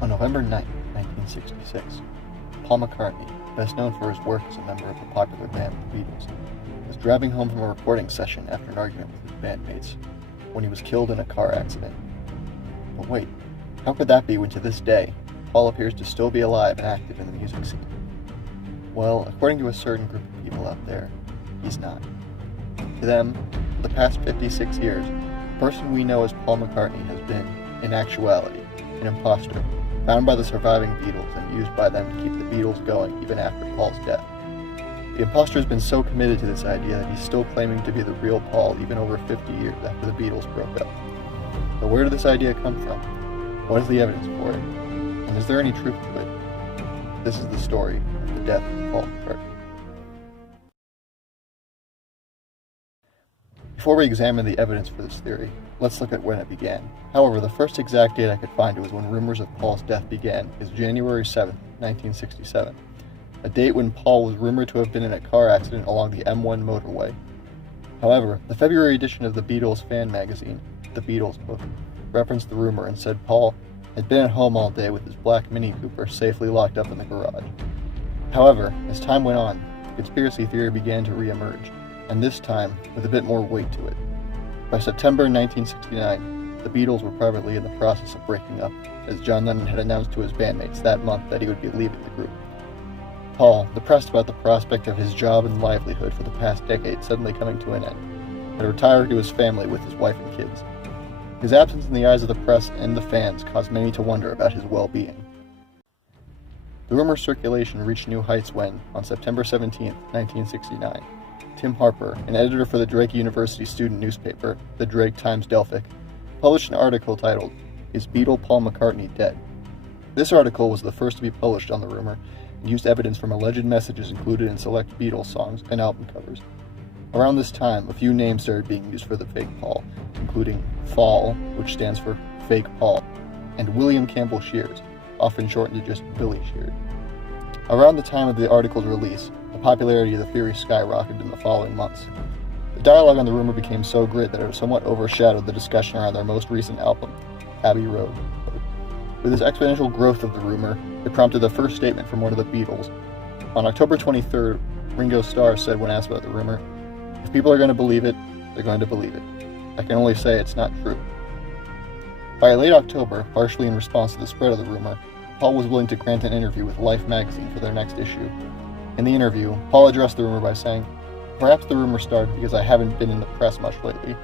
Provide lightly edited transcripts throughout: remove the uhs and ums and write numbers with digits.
On November 9, 1966, Paul McCartney, best known for his work as a member of the popular band The Beatles, was driving home from a recording session after an argument with his bandmates when he was killed in a car accident. But wait, how could that be when to this day, Paul appears to still be alive and active in the music scene? Well, according to a certain group of people out there, he's not. To them, for the past 56 years, the person we know as Paul McCartney has been, in actuality, an imposter, found by the surviving Beatles and used by them to keep the Beatles going even after Paul's death. The imposter has been so committed to this idea that he's still claiming to be the real Paul even over 50 years after the Beatles broke up. But where did this idea come from? What is the evidence for it? And is there any truth to it? This is the story of the death of Paul McCartney. Before we examine the evidence for this theory, let's look at when it began. However, the first exact date I could find was when rumors of Paul's death began is January 7, 1967, a date when Paul was rumored to have been in a car accident along the M1 motorway. However, the February edition of the Beatles fan magazine, The Beatles Book, referenced the rumor and said Paul had been at home all day with his black Mini Cooper safely locked up in the garage. However, as time went on, the conspiracy theory began to re-emerge, and this time with a bit more weight to it. By September 1969, the Beatles were privately in the process of breaking up, as John Lennon had announced to his bandmates that month that he would be leaving the group. Paul, depressed about the prospect of his job and livelihood for the past decade suddenly coming to an end, had retired to his family with his wife and kids. His absence in the eyes of the press and the fans caused many to wonder about his well-being. The rumor circulation reached new heights when, on September 17, 1969, Tim Harper, an editor for the Drake University student newspaper, the Drake Times-Delphic, published an article titled, "Is Beatle Paul McCartney Dead?" This article was the first to be published on the rumor and used evidence from alleged messages included in select Beatles songs and album covers. Around this time, a few names started being used for the fake Paul, including Fall, which stands for Fake Paul, and William Campbell Shears, often shortened to just Billy Sheard. Around the time of the article's release, the popularity of the theory skyrocketed in the following months. The dialogue on the rumor became so great that it somewhat overshadowed the discussion around their most recent album, Abbey Road. With this exponential growth of the rumor, it prompted the first statement from one of the Beatles. On October 23rd, Ringo Starr said when asked about the rumor, "If people are going to believe it, they're going to believe it. I can only say it's not true." By late October, partially in response to the spread of the rumor, Paul was willing to grant an interview with Life magazine for their next issue. In the interview, Paul addressed the rumor by saying, "Perhaps the rumor started because I haven't been in the press much lately.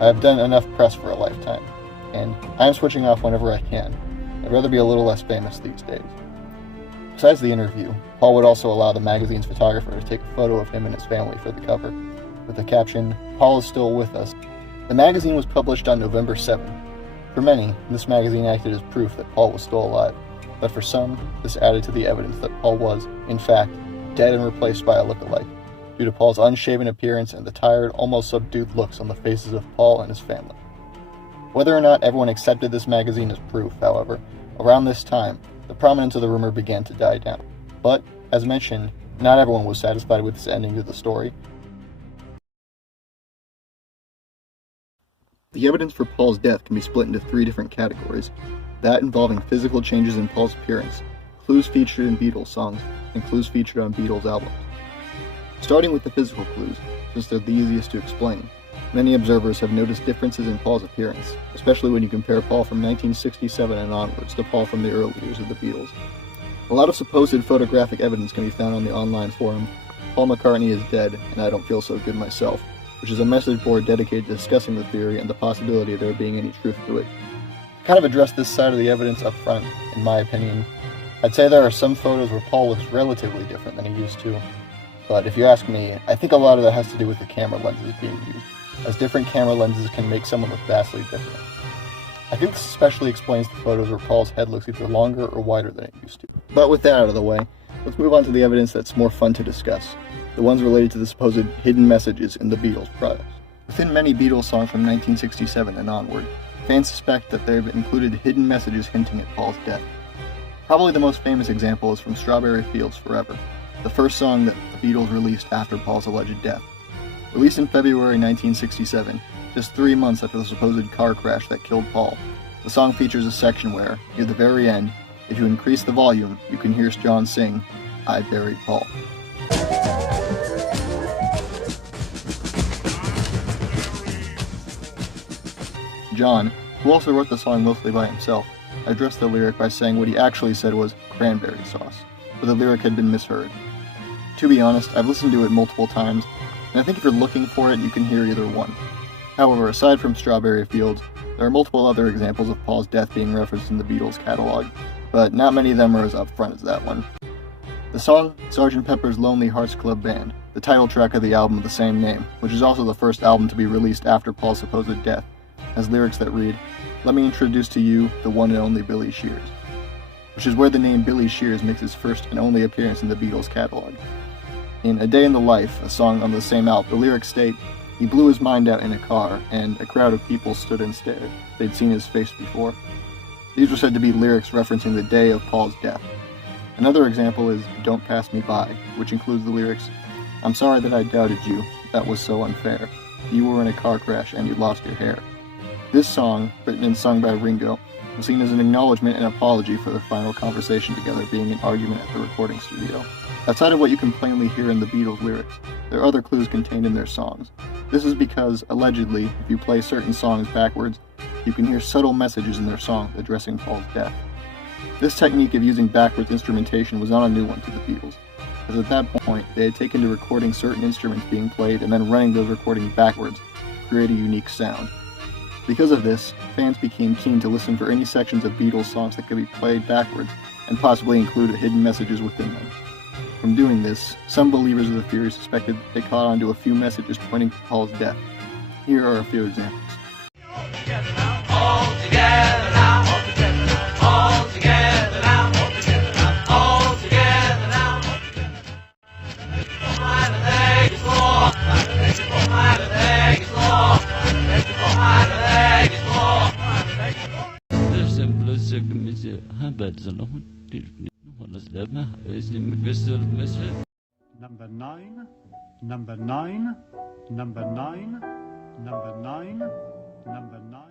I have done enough press for a lifetime, and I am switching off whenever I can. I'd rather be a little less famous these days." Besides the interview, Paul would also allow the magazine's photographer to take a photo of him and his family for the cover, with the caption, "Paul is still with us." The magazine was published on November 7th. For many, this magazine acted as proof that Paul was still alive, but for some, this added to the evidence that Paul was, in fact, dead and replaced by a look-alike, due to Paul's unshaven appearance and the tired, almost subdued looks on the faces of Paul and his family. Whether or not everyone accepted this magazine as proof, however, around this time, the prominence of the rumor began to die down. But, as mentioned, not everyone was satisfied with this ending to the story. The evidence for Paul's death can be split into three different categories: that involving physical changes in Paul's appearance, clues featured in Beatles songs, and clues featured on Beatles albums. Starting with the physical clues, since they're the easiest to explain, many observers have noticed differences in Paul's appearance, especially when you compare Paul from 1967 and onwards to Paul from the early years of the Beatles. A lot of supposed photographic evidence can be found on the online forum, "Paul McCartney is dead, and I don't feel so good myself," which is a message board dedicated to discussing the theory and the possibility of there being any truth to it. To kind of address this side of the evidence up front, in my opinion, I'd say there are some photos where Paul looks relatively different than he used to, but if you ask me, I think a lot of that has to do with the camera lenses being used, as different camera lenses can make someone look vastly different. I think this especially explains the photos where Paul's head looks either longer or wider than it used to. But with that out of the way, let's move on to the evidence that's more fun to discuss, the ones related to the supposed hidden messages in the Beatles products. Within many Beatles songs from 1967 and onward, fans suspect that they've included hidden messages hinting at Paul's death. Probably the most famous example is from Strawberry Fields Forever, the first song that the Beatles released after Paul's alleged death. Released in February 1967, just 3 months after the supposed car crash that killed Paul, The song features a section where, near the very end, if you increase the volume, you can hear John sing, "I Buried Paul." John, who also wrote the song mostly by himself, addressed the lyric by saying what he actually said was cranberry sauce, but the lyric had been misheard. To be honest, I've listened to it multiple times, and I think if you're looking for it, you can hear either one. However, aside from Strawberry Fields, there are multiple other examples of Paul's death being referenced in the Beatles catalog, but not many of them are as upfront as that one. The song, Sgt. Pepper's Lonely Hearts Club Band, the title track of the album of the same name, which is also the first album to be released after Paul's supposed death, has lyrics that read, "Let me introduce to you the one and only Billy Shears," which is where the name Billy Shears makes its first and only appearance in the Beatles catalog. In A Day in the Life, a song on the same album, the lyrics state, "He blew his mind out in a car, and a crowd of people stood and stared. They'd seen his face before." These were said to be lyrics referencing the day of Paul's death. Another example is Don't Pass Me By, which includes the lyrics, "I'm sorry that I doubted you, that was so unfair. You were in a car crash and you lost your hair." This song, written and sung by Ringo, was seen as an acknowledgement and apology for their final conversation together being an argument at the recording studio. Outside of what you can plainly hear in the Beatles' lyrics, there are other clues contained in their songs. This is because, allegedly, if you play certain songs backwards, you can hear subtle messages in their songs addressing Paul's death. This technique of using backwards instrumentation was not a new one to the Beatles, as at that point they had taken to recording certain instruments being played and then running those recordings backwards to create a unique sound. Because of this, fans became keen to listen for any sections of Beatles songs that could be played backwards and possibly include hidden messages within them. From doing this, some believers of the theory suspected that they caught on to a few messages pointing to Paul's death. Here are a few examples. Number 9, number 9, number 9, number 9, number 9.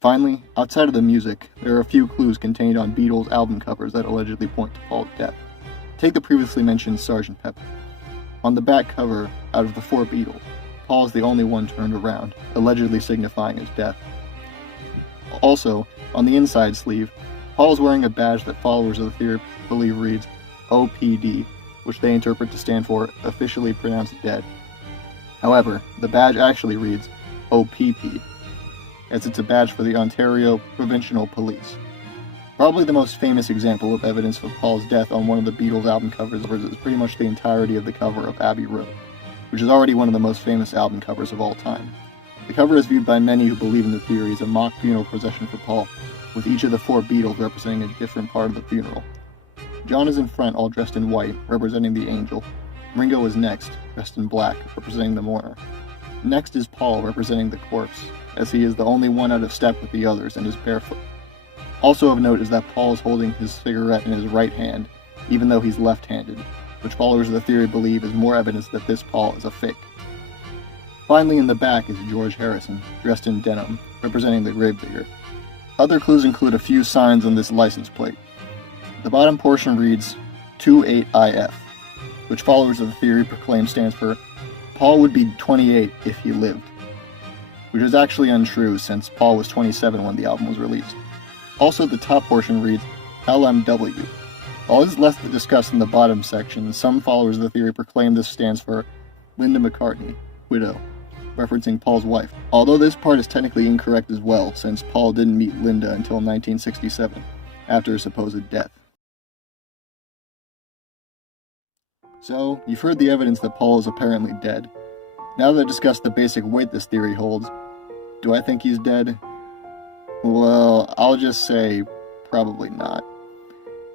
Finally, outside of the music, there are a few clues contained on Beatles album covers that allegedly point to Paul's death. Take the previously mentioned Sgt. Pepper. On the back cover, out of the 4 Beatles, Paul is the only one turned around, allegedly signifying his death. Also, on the inside sleeve, Paul is wearing a badge that followers of the theory believe reads OPD, which they interpret to stand for Officially Pronounced Dead. However, the badge actually reads OPP, as it's a badge for the Ontario Provincial Police. Probably the most famous example of evidence of Paul's death on one of the Beatles album covers is pretty much the entirety of the cover of Abbey Road, which is already one of the most famous album covers of all time. The cover is viewed by many who believe in the theory as a mock funeral procession for Paul, with each of the 4 Beatles representing a different part of the funeral. John is in front, all dressed in white, representing the angel. Ringo is next, dressed in black, representing the mourner. Next is Paul, representing the corpse, as he is the only one out of step with the others and is barefoot. Also of note is that Paul is holding his cigarette in his right hand, even though he's left-handed, which followers of the theory believe is more evidence that this Paul is a fake. Finally, in the back is George Harrison, dressed in denim, representing the gravedigger. Other clues include a few signs on this license plate. The bottom portion reads 28IF, which followers of the theory proclaim stands for Paul would be 28 if he lived, which is actually untrue since Paul was 27 when the album was released. Also, the top portion reads LMW. While this is less discussed in the bottom section, some followers of the theory proclaim this stands for Linda McCartney, widow, referencing Paul's wife. Although this part is technically incorrect as well, since Paul didn't meet Linda until 1967, after his supposed death. So, you've heard the evidence that Paul is apparently dead. Now that I've discussed the basic weight this theory holds, do I think he's dead? Well, I'll just say, probably not.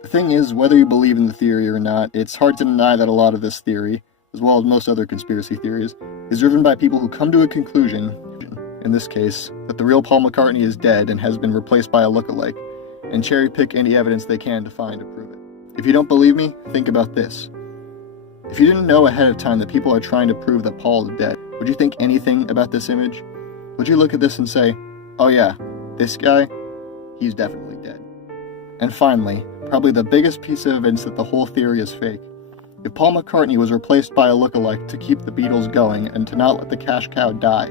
The thing is, whether you believe in the theory or not, it's hard to deny that a lot of this theory, as well as most other conspiracy theories, is driven by people who come to a conclusion, in this case, that the real Paul McCartney is dead and has been replaced by a lookalike, and cherry-pick any evidence they can to find to prove it. If you don't believe me, think about this. If you didn't know ahead of time that people are trying to prove that Paul is dead, would you think anything about this image? Would you look at this and say, oh yeah, this guy, he's definitely dead? And finally, probably the biggest piece of evidence that the whole theory is fake. If Paul McCartney was replaced by a lookalike to keep the Beatles going and to not let the cash cow die,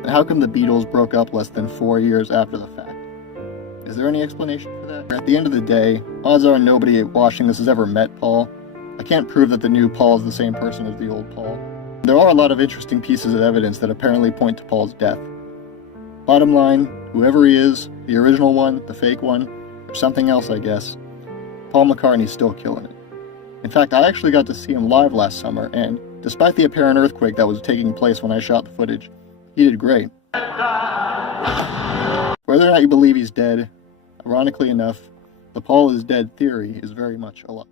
then how come the Beatles broke up less than 4 years after the fact? Is there any explanation for that? At the end of the day, odds are nobody watching this has ever met Paul. I can't prove that the new Paul is the same person as the old Paul. There are a lot of interesting pieces of evidence that apparently point to Paul's death. Bottom line, whoever he is, the original one, the fake one, or something else I guess, Paul McCartney's still killing it. In fact, I actually got to see him live last summer, and despite the apparent earthquake that was taking place when I shot the footage, he did great. Whether or not you believe he's dead, ironically enough, the Paul is dead theory is very much alive.